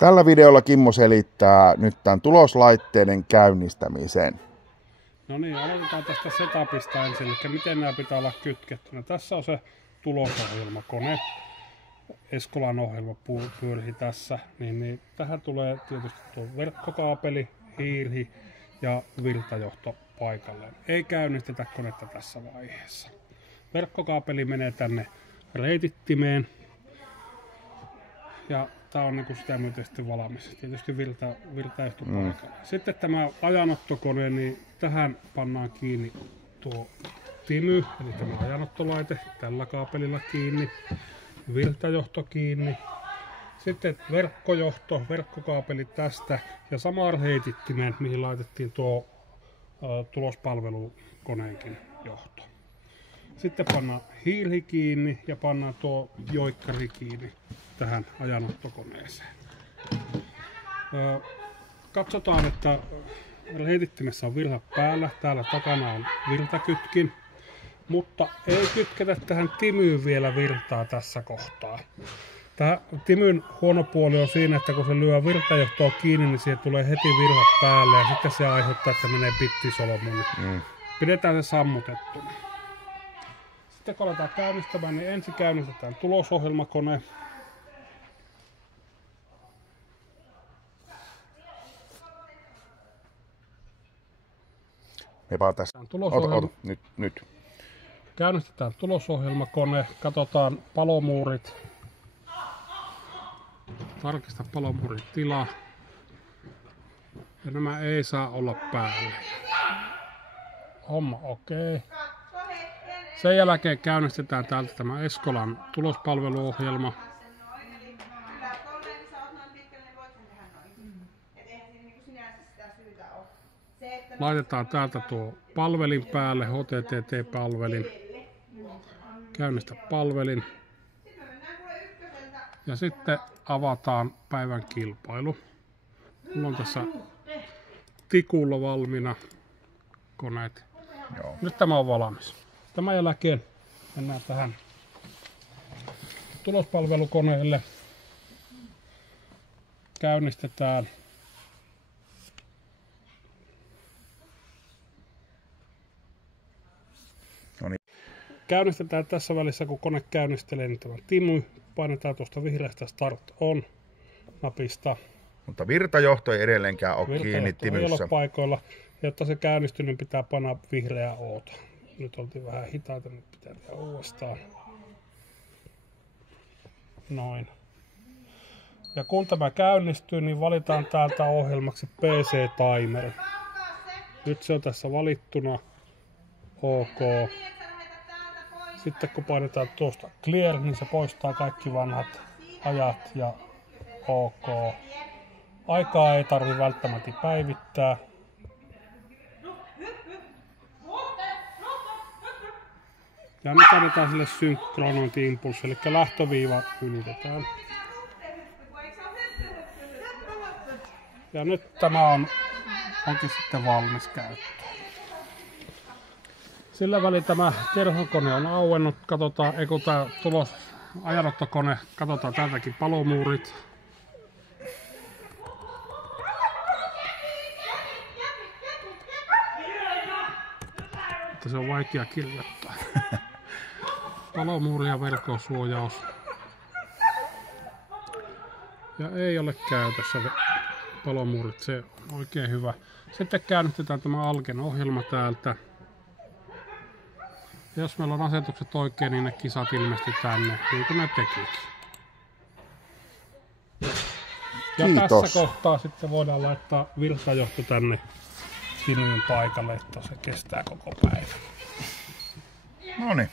Tällä videolla Kimmo selittää nyt tämän tuloslaitteiden käynnistämisen. No niin, aloitetaan tästä setupista ensin, eli miten nämä pitää olla kytkettynä. Tässä on se tulosohjelmakone. Eskolan ohjelma pyörii tässä. Niin tähän tulee tietysti tuo verkkokaapeli, hiiri ja virtajohto paikalleen. Ei käynnistetä konetta tässä vaiheessa. Verkkokaapeli menee tänne reitittimeen. Ja tää on niinku sitä myöten sitten valmis. Tietysti virtajohto paikalla. Sitten tämä ajanottokone, niin tähän pannaan kiinni tuo Timy, eli tämä ajanottolaite, tällä kaapelilla kiinni. Virtajohto kiinni. Sitten verkkojohto, verkkokaapeli tästä ja samaan reitittimeen, mihin laitettiin tuo tulospalvelukoneenkin johto. Sitten pannaan hiiri kiinni ja pannaan tuo joikkari kiinni tähän ajanottokoneeseen. Katsotaan, että reitittimessä on virta päällä, täällä takana on virtakytkin, mutta ei kytketä tähän Timyyn vielä virtaa tässä kohtaa. Tämä Timyn huono puoli on siinä, että kun se lyö virtajohtoa kiinni, niin siihen tulee heti virrat päälle ja sitten se aiheuttaa, että menee bittisolmuun. Pidetään se sammutettuna. Sitten kun aletaan käynnistämään, niin ensin käynnistetään tulosohjelmakone. Nyt. Käynnistetään tulosohjelmakone, katsotaan palomuurit. Tarkista palomuurin tila. Ja nämä ei saa olla päällä. Homma okei. Sen jälkeen käynnistetään täältä tämä Eskolan tulospalveluohjelma. Laitetaan täältä tuo palvelin päälle, HTTT-palvelin. Käynnistä palvelin. Ja sitten avataan päivän kilpailu. Mulla on tässä tikulla valmiina koneet. Joo. Nyt tämä on valmis. Tämän jälkeen mennään tähän tulospalvelukoneelle. Käynnistetään. Käynnistetään tässä välissä, kun kone käynnistelee, niin tämä Timy. Painetaan tuosta vihreästä Start On napista. Mutta virtajohto ei edelleenkään ole kiinni Timyssä. Ei ole paikoilla. Jotta se käynnistyy, niin pitää panna vihreää O:ta. Nyt oltiin vähän hitaita, nyt pitää tehdä uudestaan. Noin. Ja kun tämä käynnistyy, niin valitaan täältä ohjelmaksi PC Timer. Nyt se on tässä valittuna. OK. Sitten kun painetaan tuosta Clear, niin se poistaa kaikki vanhat ajat ja OK. Aikaa ei tarvitse välttämättä päivittää. Ja nyt annetaan sille synkronointi-impulssi, eli lähtöviiva ylitetään. Ja nyt tämä onkin sitten valmis käyttöön. Sillä välin tämä kerhokone on auennut, katsotaan, kun tämä ajanottokone, katsotaan täältäkin palomuurit. Mutta se on vaikea kirjoittaa. Palomuuri ja verkkosuojaus. Ja ei ole käytössä palomuurit, se on oikein hyvä. Sitten käynnistetään tämä Algen ohjelma täältä. Ja jos meillä on asetukset oikein, niin ne kisat ilmestyy tänne, niin kuin ne tekikin. Ja Kiitos. Tässä kohtaa sitten voidaan laittaa virtajohto tänne Timyn paikalle, että se kestää koko päivän. Noniin.